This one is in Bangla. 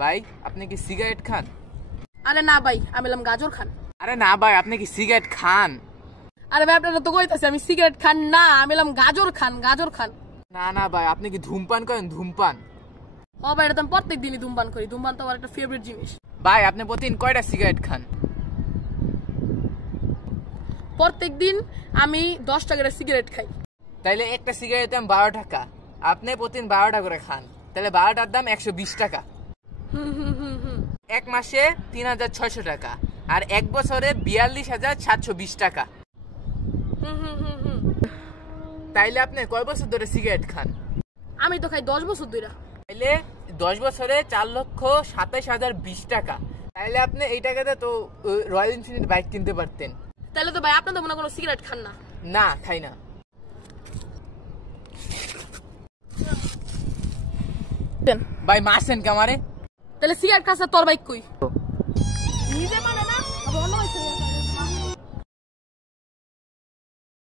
ভাই আপনি কি সিগারেট খান? আরে না ভাই, আমি এলাম গাজর খান। আরে না ভাই, আপনি কি সিগারেট খান? আরে ভাই আপনারা তো কইতাছে আমি সিগারেট খান না, আমি এলাম গাজর খান, গাজর খান। না না ভাই, আপনি কি ধূমপান করেন? ধূমপান? ও ভাই, এটা তো আমি প্রত্যেক দিনই ধূমপান করি। ধূমপান তো আমার একটা ফেভারিট জিনিস। ভাই আপনি প্রতিদিন কয়টা সিগারেট খান? প্রত্যেক দিন আমি 10 টাকার সিগারেট খাই। তাইলে একটা সিগারেটের দাম 12 টাকা, আপনি প্রতিদিন 12টা করে খান, তাহলে 12টার দাম 120 টাকা। এক মাসে 3600 টাকা, আর এক বছরে 42,720 টাকা। তাইলে আপনি কয় বছর ধরে সিগারেট খান? আমি তো খাই 10 বছর ধরে। তাইলে 10 বছরে 4,27,020 টাকা। তাইলে আপনি এই টাকাতে তো রয়্যাল এনফিল্ড বাইক কিনতে পারতেন। তাহলে তো ভাই আপনি তো মনে কোনো সিগারেট খান না। না, খাই না। ভাই মারছেন কামারে? তাহলে সিগারেট খাস তোর বাইক কই? নিজে মানে না, আবার অন্য